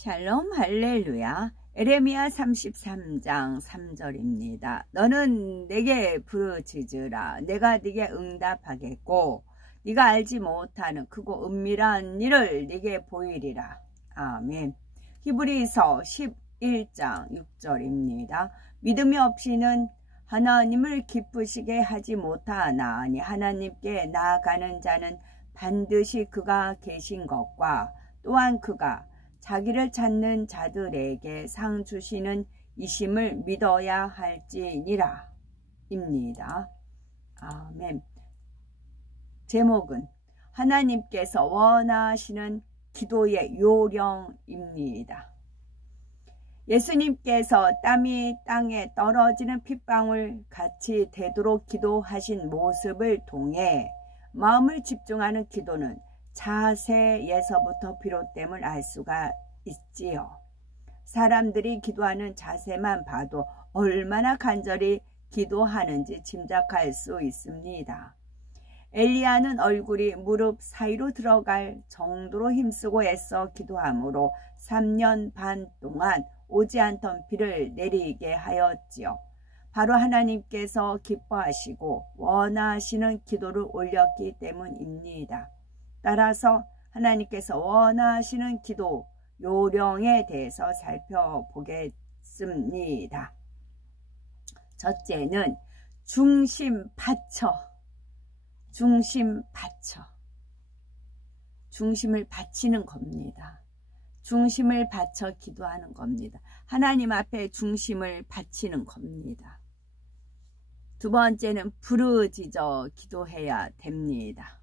샬롬 할렐루야. 에레미야 33장 3절입니다. 너는 내게 부르짖으라. 내가 네게 응답하겠고 네가 알지 못하는 크고 은밀한 일을 네게 보이리라. 아멘. 히브리서 11장 6절입니다. 믿음이 없이는 하나님을 기쁘시게 하지 못하나니 하나님께 나아가는 자는 반드시 그가 계신 것과 또한 그가 자기를 찾는 자들에게 상 주시는 이심을 믿어야 할지니라 입니다. 아멘. 제목은 하나님께서 원하시는 기도의 요령입니다. 예수님께서 땀이 땅에 떨어지는 핏방울 같이 되도록 기도하신 모습을 통해 마음을 집중하는 기도는 자세에서부터 비롯됨을 알 수가 있지요. 사람들이 기도하는 자세만 봐도 얼마나 간절히 기도하는지 짐작할 수 있습니다. 엘리야는 얼굴이 무릎 사이로 들어갈 정도로 힘쓰고 애써 기도함으로 3년 반 동안 오지 않던 비를 내리게 하였지요. 바로 하나님께서 기뻐하시고 원하시는 기도를 올렸기 때문입니다. 따라서 하나님께서 원하시는 기도 요령에 대해서 살펴보겠습니다. 첫째는 중심을 바치는 겁니다. 중심을 바쳐 기도하는 겁니다. 하나님 앞에 중심을 바치는 겁니다. 두 번째는 부르짖어 기도해야 됩니다.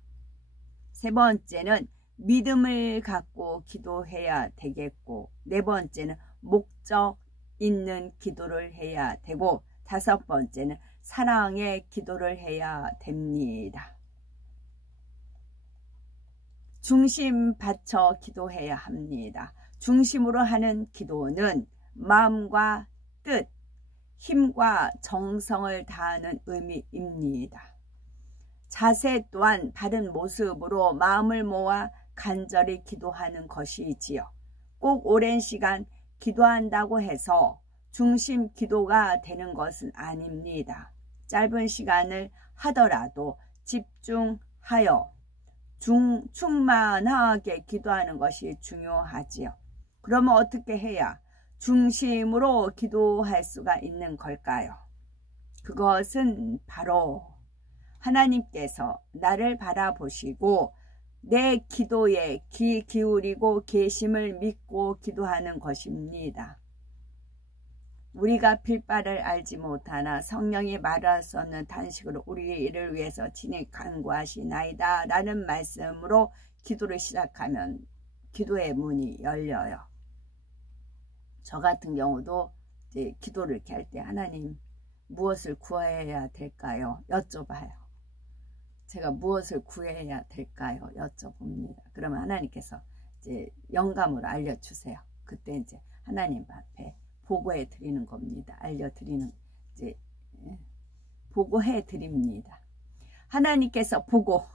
세 번째는 믿음을 갖고 기도해야 되겠고, 네 번째는 목적 있는 기도를 해야 되고, 다섯 번째는 사랑의 기도를 해야 됩니다. 중심 바쳐 기도해야 합니다. 중심으로 하는 기도는 마음과 뜻, 힘과 정성을 다하는 의미입니다. 자세 또한 바른 모습으로 마음을 모아 간절히 기도하는 것이지요. 꼭 오랜 시간 기도한다고 해서 중심 기도가 되는 것은 아닙니다. 짧은 시간을 하더라도 집중하여 충만하게 기도하는 것이 중요하지요. 그러면 어떻게 해야 중심으로 기도할 수가 있는 걸까요? 그것은 바로 하나님께서 나를 바라보시고 내 기도에 귀 기울이고 계심을 믿고 기도하는 것입니다. 우리가 빌바를 알지 못하나 성령이 말할 수 없는 탄식으로 우리를 위해서 친히 간구하시나이다 라는 말씀으로 기도를 시작하면 기도의 문이 열려요. 저 같은 경우도 이제 기도를 이렇게 할 때 하나님 무엇을 구해야 될까요? 여쭤봐요. 제가 무엇을 구해야 될까요? 여쭤봅니다. 그러면 하나님께서 이제 영감으로 알려주세요. 그때 이제 하나님 앞에 보고해 드리는 겁니다. 알려드리는, 이제, 보고해 드립니다. 하나님께서 보고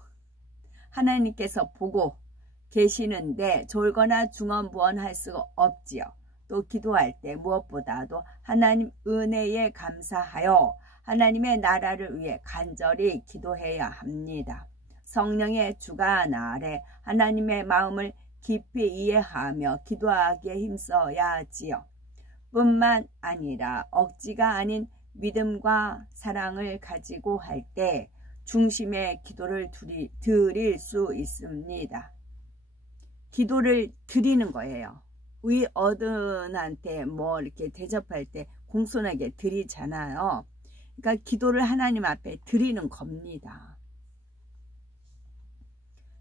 계시는데 졸거나 중언부언할 수가 없지요. 또 기도할 때 무엇보다도 하나님 은혜에 감사하여 하나님의 나라를 위해 간절히 기도해야 합니다. 성령의 주관 아래 하나님의 마음을 깊이 이해하며 기도하기에 힘써야 하지요. 뿐만 아니라 억지가 아닌 믿음과 사랑을 가지고 할 때 중심의 기도를 드릴 수 있습니다. 기도를 드리는 거예요. 우리 어른한테 뭐 이렇게 대접할 때 공손하게 드리잖아요. 그러니까 기도를 하나님 앞에 드리는 겁니다.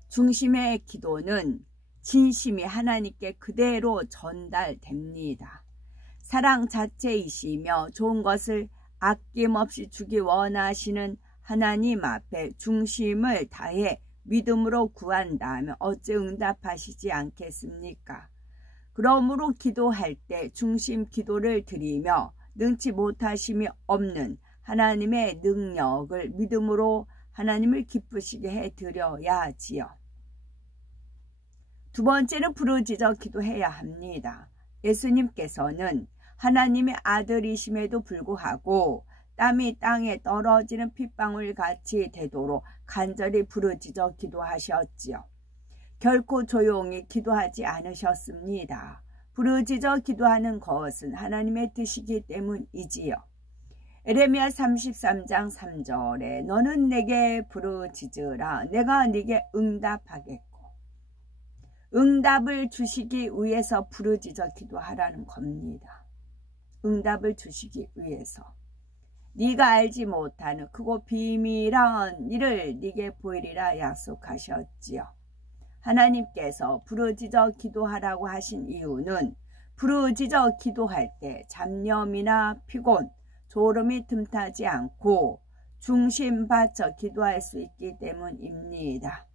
중심의 기도는 진심이 하나님께 그대로 전달됩니다. 사랑 자체이시며 좋은 것을 아낌없이 주기 원하시는 하나님 앞에 중심을 다해 믿음으로 구한다면 어찌 응답하시지 않겠습니까? 그러므로 기도할 때 중심 기도를 드리며 능치 못하심이 없는 하나님의 능력을 믿음으로 하나님을 기쁘시게 해드려야 하지요. 두 번째는 부르짖어 기도해야 합니다. 예수님께서는 하나님의 아들이심에도 불구하고 땀이 땅에 떨어지는 핏방울 같이 되도록 간절히 부르짖어 기도하셨지요. 결코 조용히 기도하지 않으셨습니다. 부르짖어 기도하는 것은 하나님의 뜻이기 때문이지요. 에레미야 33장 3절에 너는 내게 부르짖으라 내가 네게 응답하겠고, 응답을 주시기 위해서 부르짖어 기도하라는 겁니다. 응답을 주시기 위해서. 네가 알지 못하는 크고 비밀한 일을 네게 보이리라 약속하셨지요. 하나님께서 부르짖어 기도하라고 하신 이유는 부르짖어 기도할 때 잡념이나 피곤, 졸음이 틈타지 않고 중심 바쳐 기도할 수 있기 때문입니다.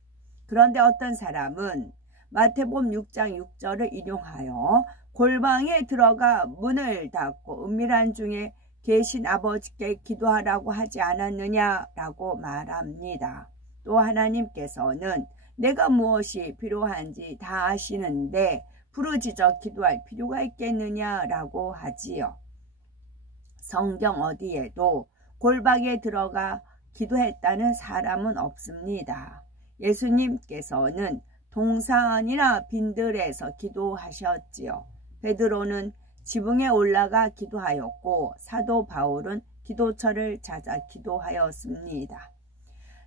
그런데 어떤 사람은 마태복음 6장 6절을 인용하여 골방에 들어가 문을 닫고 은밀한 중에 계신 아버지께 기도하라고 하지 않았느냐라고 말합니다. 또 하나님께서는 내가 무엇이 필요한지 다 아시는데 부르짖어 기도할 필요가 있겠느냐라고 하지요. 성경 어디에도 골방에 들어가 기도했다는 사람은 없습니다. 예수님께서는 동산이나 빈들에서 기도하셨지요. 베드로는 지붕에 올라가 기도하였고 사도 바울은 기도처를 찾아 기도하였습니다.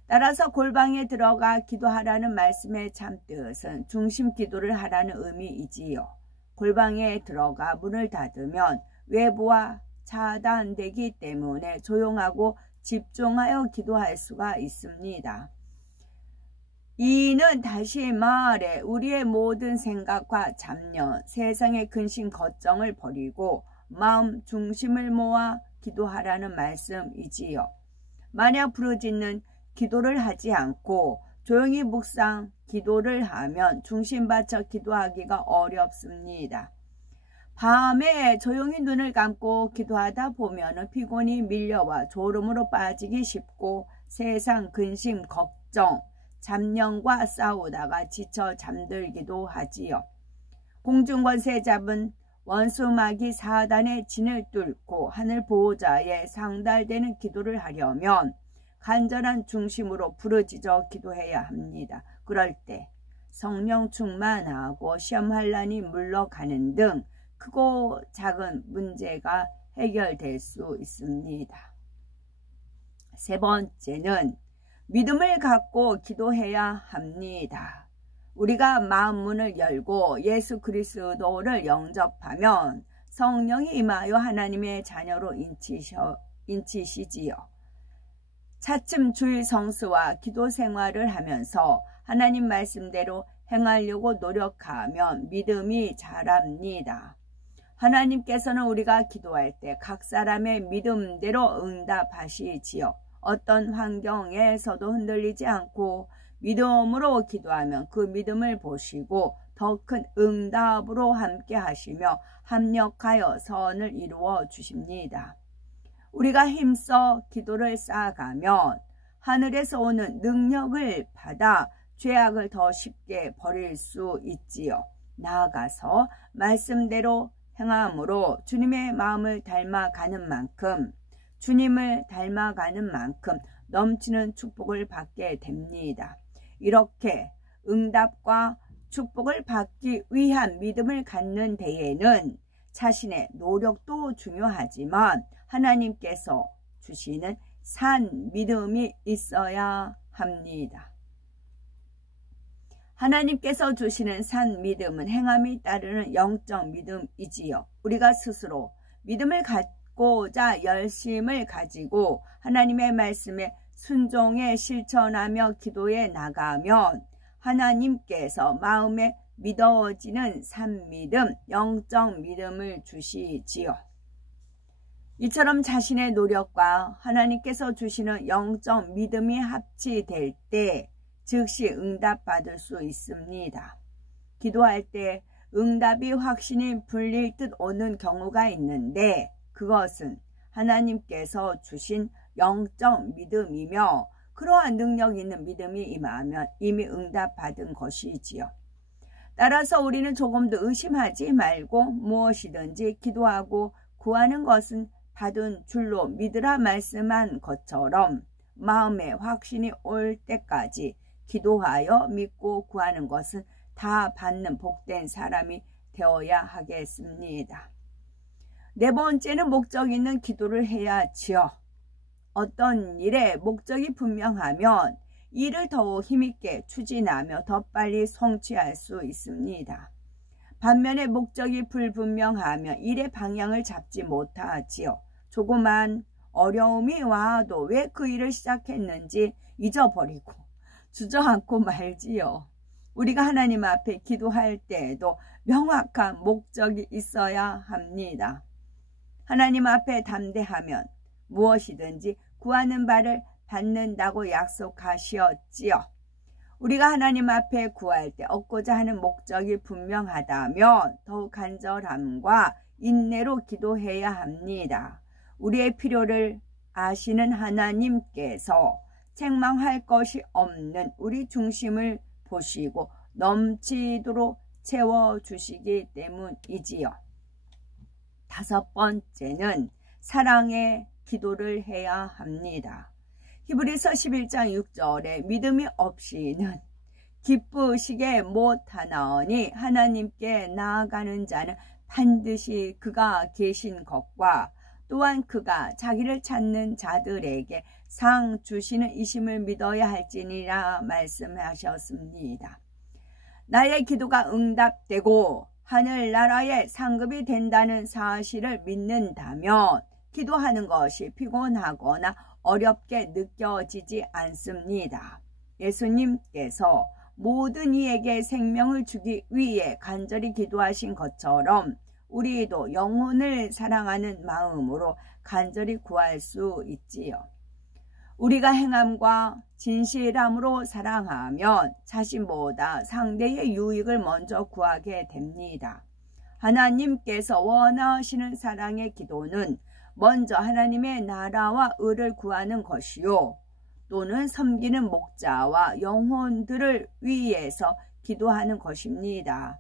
따라서 골방에 들어가 기도하라는 말씀의 참뜻은 중심 기도를 하라는 의미이지요. 골방에 들어가 문을 닫으면 외부와 차단되기 때문에 조용하고 집중하여 기도할 수가 있습니다. 이는 다시 말해 우리의 모든 생각과 잡념, 세상의 근심 걱정을 버리고 마음 중심을 모아 기도하라는 말씀이지요. 만약 부르짖는 기도를 하지 않고 조용히 묵상 기도를 하면 중심 바쳐 기도하기가 어렵습니다. 밤에 조용히 눈을 감고 기도하다 보면 피곤이 밀려와 졸음으로 빠지기 쉽고 세상 근심, 걱정, 잡념과 싸우다가 지쳐 잠들기도 하지요. 공중권세 잡은 원수마귀 사단의 진을 뚫고 하늘 보호자에 상달되는 기도를 하려면 간절한 중심으로 부르짖어 기도해야 합니다. 그럴 때 성령 충만하고 시험 환난이 물러가는 등 크고 작은 문제가 해결될 수 있습니다. 세 번째는 믿음을 갖고 기도해야 합니다. 우리가 마음 문을 열고 예수 그리스도를 영접하면 성령이 임하여 하나님의 자녀로 인치시지요. 차츰 주일 성수와 기도 생활을 하면서 하나님 말씀대로 행하려고 노력하면 믿음이 자랍니다. 하나님께서는 우리가 기도할 때 각 사람의 믿음대로 응답하시지요. 어떤 환경에서도 흔들리지 않고 믿음으로 기도하면 그 믿음을 보시고 더 큰 응답으로 함께 하시며 합력하여 선을 이루어 주십니다. 우리가 힘써 기도를 쌓아가면 하늘에서 오는 능력을 받아 죄악을 더 쉽게 버릴 수 있지요. 나아가서 말씀대로 행함으로 주님의 마음을 닮아가는 만큼 주님을 닮아가는 만큼 넘치는 축복을 받게 됩니다. 이렇게 응답과 축복을 받기 위한 믿음을 갖는 데에는 자신의 노력도 중요하지만 하나님께서 주시는 산 믿음이 있어야 합니다. 하나님께서 주시는 산 믿음은 행함이 따르는 영적 믿음이지요. 우리가 스스로 믿음을 갖고자 열심을 가지고 하나님의 말씀에 순종해 실천하며 기도해 나가면 하나님께서 마음에 믿어지는 산 믿음, 영적 믿음을 주시지요. 이처럼 자신의 노력과 하나님께서 주시는 영적 믿음이 합치될 때 즉시 응답받을 수 있습니다. 기도할 때 응답이 확신이 불릴 듯 오는 경우가 있는데 그것은 하나님께서 주신 영적 믿음이며 그러한 능력 있는 믿음이 임하면 이미 응답받은 것이지요. 따라서 우리는 조금도 의심하지 말고 무엇이든지 기도하고 구하는 것은 받은 줄로 믿으라 말씀한 것처럼 마음에 확신이 올 때까지 기도하여 믿고 구하는 것은 다 받는 복된 사람이 되어야 하겠습니다. 네 번째는 목적 있는 기도를 해야지요. 어떤 일에 목적이 분명하면 이를 더욱 힘있게 추진하며 더 빨리 성취할 수 있습니다. 반면에 목적이 불분명하면 일의 방향을 잡지 못하지요. 조그만 어려움이 와도 왜 그 일을 시작했는지 잊어버리고 주저앉고 말지요. 우리가 하나님 앞에 기도할 때에도 명확한 목적이 있어야 합니다. 하나님 앞에 담대하면 무엇이든지 구하는 바를 받는다고 약속하시었지요. 우리가 하나님 앞에 구할 때 얻고자 하는 목적이 분명하다면 더욱 간절함과 인내로 기도해야 합니다. 우리의 필요를 아시는 하나님께서 책망할 것이 없는 우리 중심을 보시고 넘치도록 채워주시기 때문이지요. 다섯 번째는 사랑의 기도를 해야 합니다. 히브리서 11장 6절에 믿음이 없이는 기쁘시게 못하나니 하나님께 나아가는 자는 반드시 그가 계신 것과 또한 그가 자기를 찾는 자들에게 상 주시는 이심을 믿어야 할지니라 말씀하셨습니다. 나의 기도가 응답되고 하늘나라의 상급이 된다는 사실을 믿는다면 기도하는 것이 피곤하거나 어렵게 느껴지지 않습니다. 예수님께서 모든 이에게 생명을 주기 위해 간절히 기도하신 것처럼 우리도 영혼을 사랑하는 마음으로 간절히 구할 수 있지요. 우리가 행함과 진실함으로 사랑하면 자신보다 상대의 유익을 먼저 구하게 됩니다. 하나님께서 원하시는 사랑의 기도는 먼저 하나님의 나라와 의를 구하는 것이요, 또는 섬기는 목자와 영혼들을 위해서 기도하는 것입니다.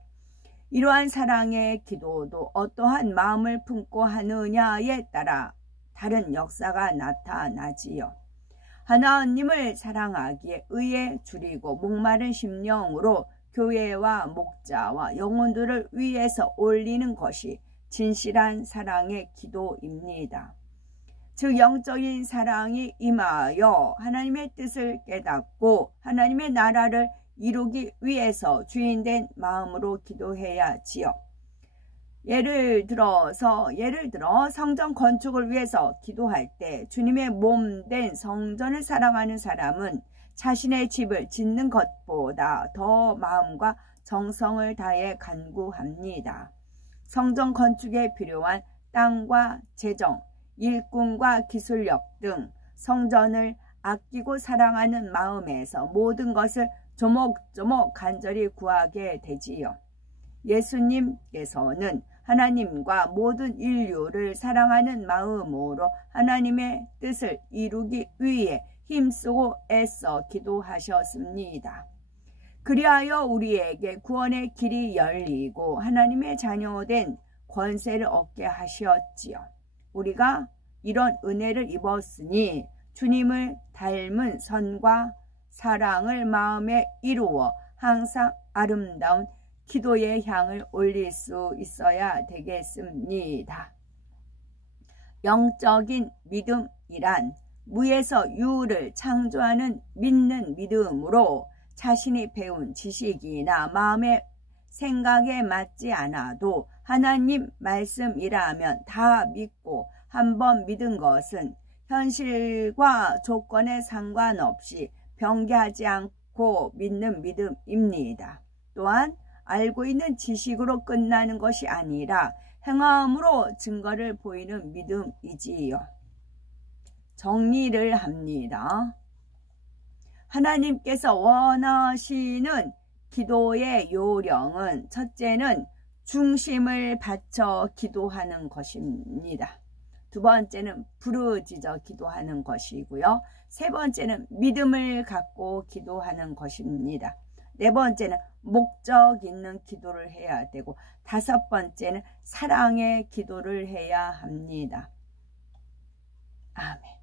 이러한 사랑의 기도도 어떠한 마음을 품고 하느냐에 따라 다른 역사가 나타나지요. 하나님을 사랑하기에 의에 줄이고 목마른 심령으로 교회와 목자와 영혼들을 위해서 올리는 것이 진실한 사랑의 기도입니다. 즉 영적인 사랑이 임하여 하나님의 뜻을 깨닫고 하나님의 나라를 이루기 위해서 주인된 마음으로 기도해야지요. 예를 들어 성전 건축을 위해서 기도할 때 주님의 몸된 성전을 사랑하는 사람은 자신의 집을 짓는 것보다 더 마음과 정성을 다해 간구합니다. 성전 건축에 필요한 땅과 재정, 일꾼과 기술력 등 성전을 아끼고 사랑하는 마음에서 모든 것을 조목조목 간절히 구하게 되지요. 예수님께서는 하나님과 모든 인류를 사랑하는 마음으로 하나님의 뜻을 이루기 위해 힘쓰고 애써 기도하셨습니다. 그리하여 우리에게 구원의 길이 열리고 하나님의 자녀된 권세를 얻게 하셨지요. 우리가 이런 은혜를 입었으니 주님을 닮은 선과 사랑을 마음에 이루어 항상 아름다운 기도의 향을 올릴 수 있어야 되겠습니다. 영적인 믿음이란 무에서 유를 창조하는 믿는 믿음으로 자신이 배운 지식이나 마음의 생각에 맞지 않아도 하나님 말씀이라면 다 믿고 한번 믿은 것은 현실과 조건에 상관없이 변개하지 않고 믿는 믿음입니다. 또한 알고 있는 지식으로 끝나는 것이 아니라 행함으로 증거를 보이는 믿음이지요. 정리를 합니다. 하나님께서 원하시는 기도의 요령은 첫째는 중심을 바쳐 기도하는 것입니다. 두 번째는 부르짖어 기도하는 것이고요. 세 번째는 믿음을 갖고 기도하는 것입니다. 네 번째는 목적 있는 기도를 해야 되고, 다섯 번째는 사랑의 기도를 해야 합니다. 아멘.